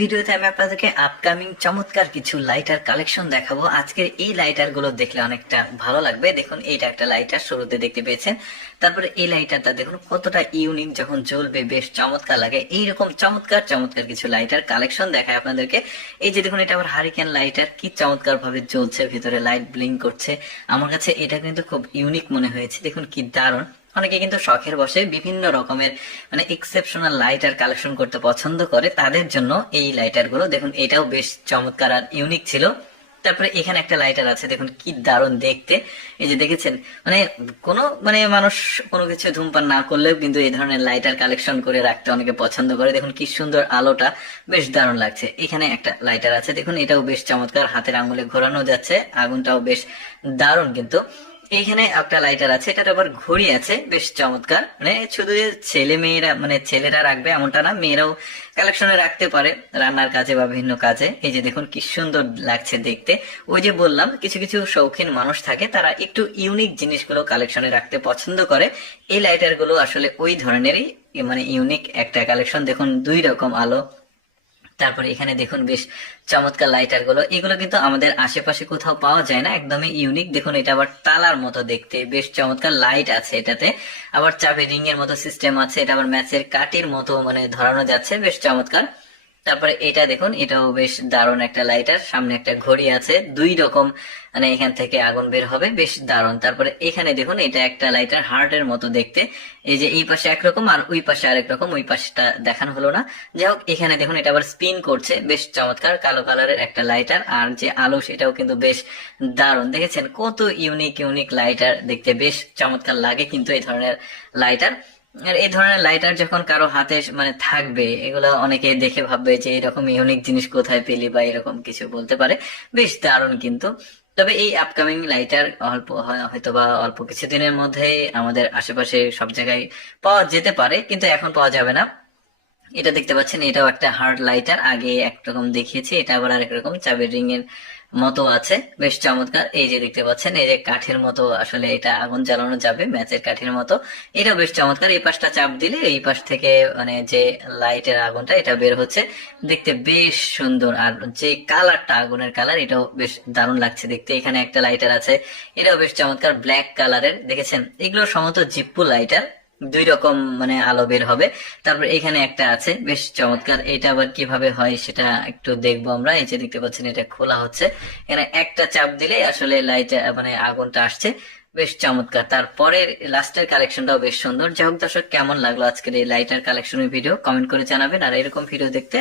ভিডিওতে আমি আপনাদেরকে আপকামিং চমৎকার কিছু লাইটার কালেকশন দেখাবো। আজকের এই লাইটার গুলো দেখলে অনেকটা ভালো লাগবে। দেখুন এইটা একটা লাইটার শুরুতে দেখতে পেয়েছেন। তারপরে এই লাইটারটা দেখুন কতটা ইউনিক, যখন জ্বলবে বেশ চমৎকার লাগে। এইরকম চমৎকার চমৎকার কিছু লাইটার কালেকশন দেখায় আপনাদেরকে। এই যে দেখুন, এটা আবার হারিকেন লাইটার, কি চমৎকার ভাবে জ্বলছে, ভিতরে লাইট ব্লিঙ্ক করছে। আমার কাছে এটা কিন্তু খুব ইউনিক মনে হয়েছে। দেখুন কি দারুণ। অনেকে কিন্তু শখের বসে বিভিন্ন রকমের এক্সেপশনাল লাইটার কালেকশন করতে পছন্দ করে, তাদের জন্য এই লাইটার গুলো দেখুন, এটাও বেশ চমৎকার আর ইউনিক ছিল। তারপরে এখানে একটা লাইটার আছে, দেখুন কি দারুণ দেখতে। এই যে দেখেছেন, কোনো মানুষ কোনো কিছু ধূমপান না করলেও কিন্তু এই ধরনের লাইটার কালেকশন করে রাখতে অনেকে পছন্দ করে। দেখুন কি সুন্দর আলোটা, বেশ দারুণ লাগছে। এখানে একটা লাইটার আছে, দেখুন এটাও বেশ চমৎকার, হাতের আঙুলে ঘোরানো যাচ্ছে, আগুনটাও বেশ দারুণ। কিন্তু এইখানে একটা লাইটার আছে, এটার আবার ঘড়ি আছে, বেশ চমৎকার। শুধু যে ছেলে মেয়েরা ছেলেরা রাখবে এমনটা না, মেয়েরাও কালেকশনে রাখতে পারে রান্নার কাজে বা বিভিন্ন কাজে। এই যে দেখুন কি সুন্দর লাগছে দেখতে। ওই যে বললাম, কিছু কিছু শৌখিন মানুষ থাকে, তারা একটু ইউনিক জিনিসগুলো কালেকশনে রাখতে পছন্দ করে। এই লাইটার গুলো আসলে ওই ধরনেরই, ইউনিক একটা কালেকশন। দেখুন দুই রকম আলো। তারপরে এখানে দেখুন বেশ চমৎকার লাইটার গুলো, এগুলো কিন্তু আমাদের আশেপাশে কোথাও পাওয়া যায় না, একদমই ইউনিক। দেখুন এটা আবার তালার মতো দেখতে, বেশ চমৎকার লাইট আছে এটাতে। আবার চাবি রিং এর মতো সিস্টেম আছে, এটা আবার ম্যাচের কাঠির মতো ধরানো যাচ্ছে, বেশ চমৎকার। তারপরে এটা দেখুন, এটাও বেশ দারুণ একটা লাইটার, সামনে একটা ঘড়ি আছে, দুই রকম এখান থেকে আগুন বের হবে, বেশ দারুণ। তারপরে এখানে দেখুন, এটা একটা লাইটার হার্টের মতো দেখতে। এই যে এই পাশে একরকম আর ওই পাশে আরেক রকম, ওই পাশটা দেখানো হলো না। যাই হোক, এখানে দেখুন এটা আবার স্পিন করছে, বেশ চমৎকার, কালো কালারের একটা লাইটার। আর যে আলো সেটাও কিন্তু বেশ দারুণ। দেখেছেন কত ইউনিক ইউনিক লাইটার, দেখতে বেশ চমৎকার লাগে কিন্তু এই ধরনের লাইটার। আর এই ধরনের লাইটার যখন কারো হাতে থাকবে, এগুলো অনেকে দেখে ভাববে যে এরকম ইউনিক জিনিস কোথায় পেলি, বা এরকম কিছু বলতে পারে, বেশ দারুণ কিন্তু। তবে এই আপকামিং লাইটার হয়তো বা অল্প কিছুদিনের মধ্যে আমাদের আশেপাশে সব জায়গায় পাওয়া যেতে পারে, কিন্তু এখন পাওয়া যাবে না। এটা দেখতে পাচ্ছেন, এটাও একটা হার্ড লাইটার, আগে একরকম দেখিয়েছি, এটা আবার আরেক রকম, চাবির রিং এর মতো আছে, বেশ চমৎকার। এই যে দেখতে পাচ্ছেন, এই যে কাঠের মতো, আসলে এটা আগুন জ্বালানো যাবে ম্যাচের কাঠের মতো। এটাও বেশ চমৎকার, এই পাশটা চাপ দিলে এই পাশ থেকে যে লাইটের আগুনটা এটা বের হচ্ছে, দেখতে বেশ সুন্দর। আর যে কালারটা, আগুনের কালার, এটাও বেশ দারুণ লাগছে দেখতে। এখানে একটা লাইটার আছে, এটাও বেশ চমৎকার, ব্ল্যাক কালারের। দেখেছেন, এগুলো সম্ভবত জিপ্পু লাইটার, দুই রকম আলো বের হবে। তারপর এখানে একটা আছে, বেশ চমৎকার। এটা আবার কিভাবে হয় সেটা একটু দেখবো আমরা। এই যে দেখতে পাচ্ছেন, এটা খোলা হচ্ছে, এখানে একটা চাপ দিলে আসলে লাইট আগুনটা আসছে, বেশ চমৎকার। তারপরে লাস্টের কালেকশনটাও বেশ সুন্দর। যাই হোক দর্শক, কেমন লাগলো আজকের এই লাইটার কালেকশনের ভিডিও, কমেন্ট করে জানাবেন। আর এরকম ভিডিও দেখতে